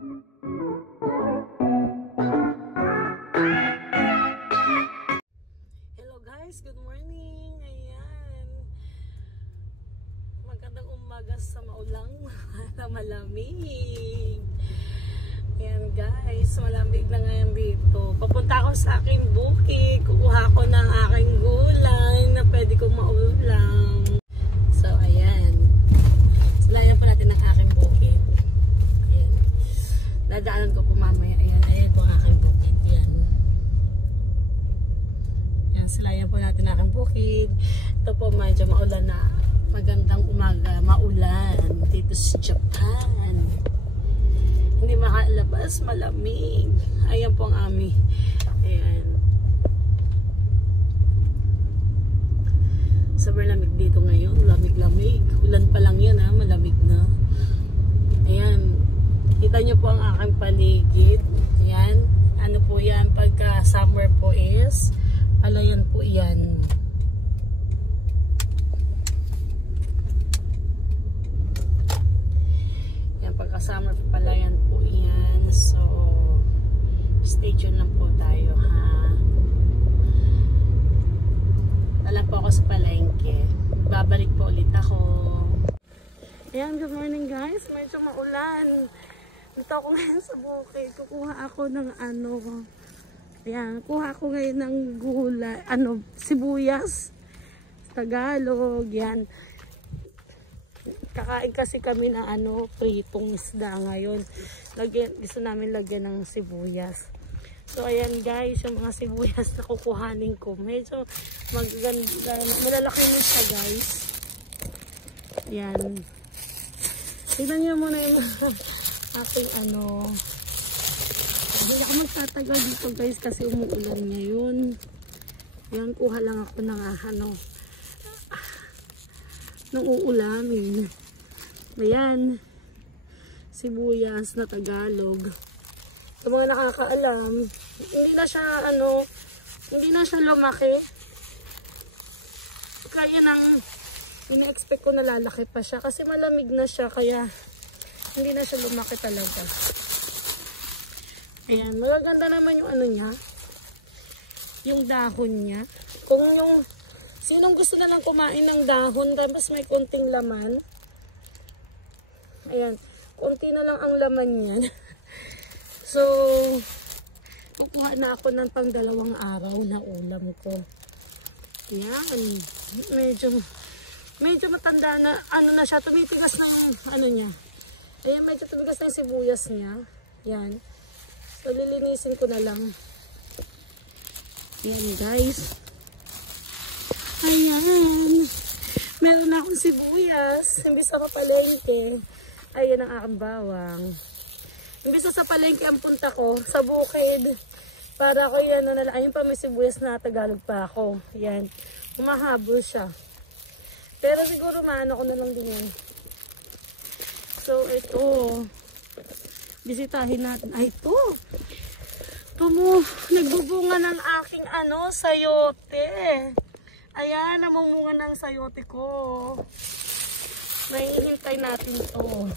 Hello guys, good morning. Ayan. Magandang umaga sa maulang malamig. Ayan guys, malamig na ngayon dito. Papunta ako sa aking bukid. Kukuha ko ng aking gulay na pwede kong maulam. So ayan. Sulayan po natin ang aking bukid. Ayan. Dadaanan ko po mamaya. Ayan, ayan po ang aking bukid. Ayan. Ayan, sulayan po natin ang aking bukid. Ito po medyo maulan na. Magandang umaga, maulan dito sa Japan. Hindi makalabas, malamig. Ayan po ang ami. Ayan. Sobrang lamig dito ngayon. Lamig-lamig. Ulan pa lang yan ha. Malamig na. Ayan. Kita nyo po ang aking paligid. Ayan. Ano po yan? Pagka summer po is palayan po yan. Pagka-summer pala yan po yan. So, stay tuned lang po tayo ha. Alam po ako sa palengke. Babalik po ulit ako. Ayan, good morning guys. Medyo maulan. Dito ako ngayon sa bukid. Kukuha ako ng ano. Ayan, kuha ako ngayon ng gulay. Ano, sibuyas. Tagalog. Yan. Kakain kasi kami ng ano, pritong isda ngayon. Gusto namin lagyan ng sibuyas. So ayan guys, yung mga sibuyas na kukuhanin ko. Medyo magaganda. Malalaki na siya guys. Ayan. Tignan nyo muna yung aking ano. Hindi ako magtatagal dito guys kasi umuulan ngayon. Ayan, kuha lang ako ng ano. Nung uulamin. Ayan. Sibuyas na Tagalog. Sa mga nakakaalam, hindi na siya ano, hindi na siya lumaki. Kaya nang ina-expect ko na lalaki pa siya kasi malamig na siya kaya hindi na siya lumaki talaga. Ayan, magaganda naman yung ano niya. Yung dahon niya. Kung yung sinong gusto na lang kumain ng dahon tapos may konting laman. Ayan. Konti na lang ang laman niyan. So, kukuha na ako ng pang 2 araw na ulam ko. Ayan. Medyo matanda na, ano na siya, tumitigas ng ano niya. Ayan, medyo tumigas na yung sibuyas niya. Ayan. So, lilinisin ko na lang. Ayan guys. Ayan. Meron na akong sibuyas. Imbis sa palengke. Ayan ang aking bawang. Imbis sa palengke ang punta ko sa bukid. Para ako yan. Ayun pa may sibuyas na Tagalog pa ako. Ayan. Humahabol siya. Pero siguro maano ko na lang din yan. So ito. Bisitahin natin. Ay ito. Ito mo. Nagbubunga ng aking ano. Sayote. Ayan, namumunga ng sayote ko. Mahihintay natin to.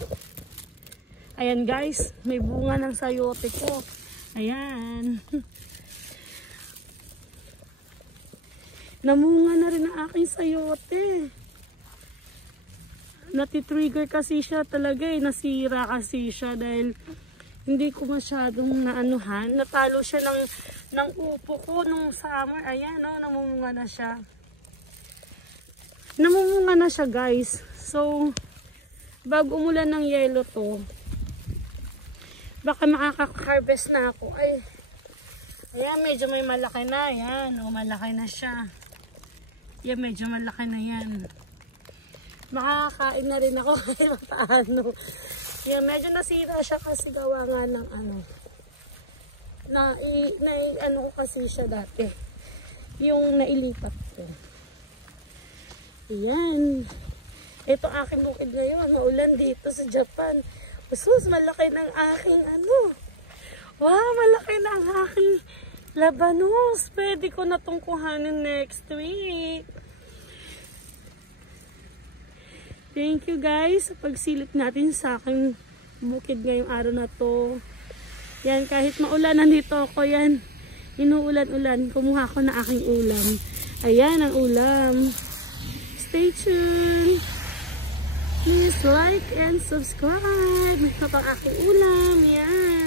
Ayan guys, may bunga ng sayote ko. Ayan. Namunga na rin ang aking sayote. Natitrigger kasi siya talaga eh. Nasira kasi siya dahil hindi ko masyadong naanuhan. Natalo siya ng upo ko nung summer. Ayan, oh, namumunga na siya. Namumunga na siya guys. So, bago umulan ng yelo to, baka makaka-harvest na ako. Ay, ayan, medyo may malaki na. Ayan, o, malaki na siya. Ayan, medyo malaki na yan. Makakain na rin ako kahit paano. Ayan, medyo nasira siya kasi gawa nga ng ano. Ano ko kasi siya dati. Yung nailipat ko. Ayan. Ito aking bukid ngayon. Maulan dito sa Japan. Sus, malaki ng aking ano. Wow, malaki ng aking labanos. Pwede ko na itong kuhanin next week. Thank you guys sa pagsilip natin sa aking bukid ngayong araw na to. Yan, kahit maulan, nandito ako yan. Inuulan-ulan. Kumuha ko na aking ulam. Ayan ang ulam. Stay tuned. Please like and subscribe. Ito ang aking ulam. Yan.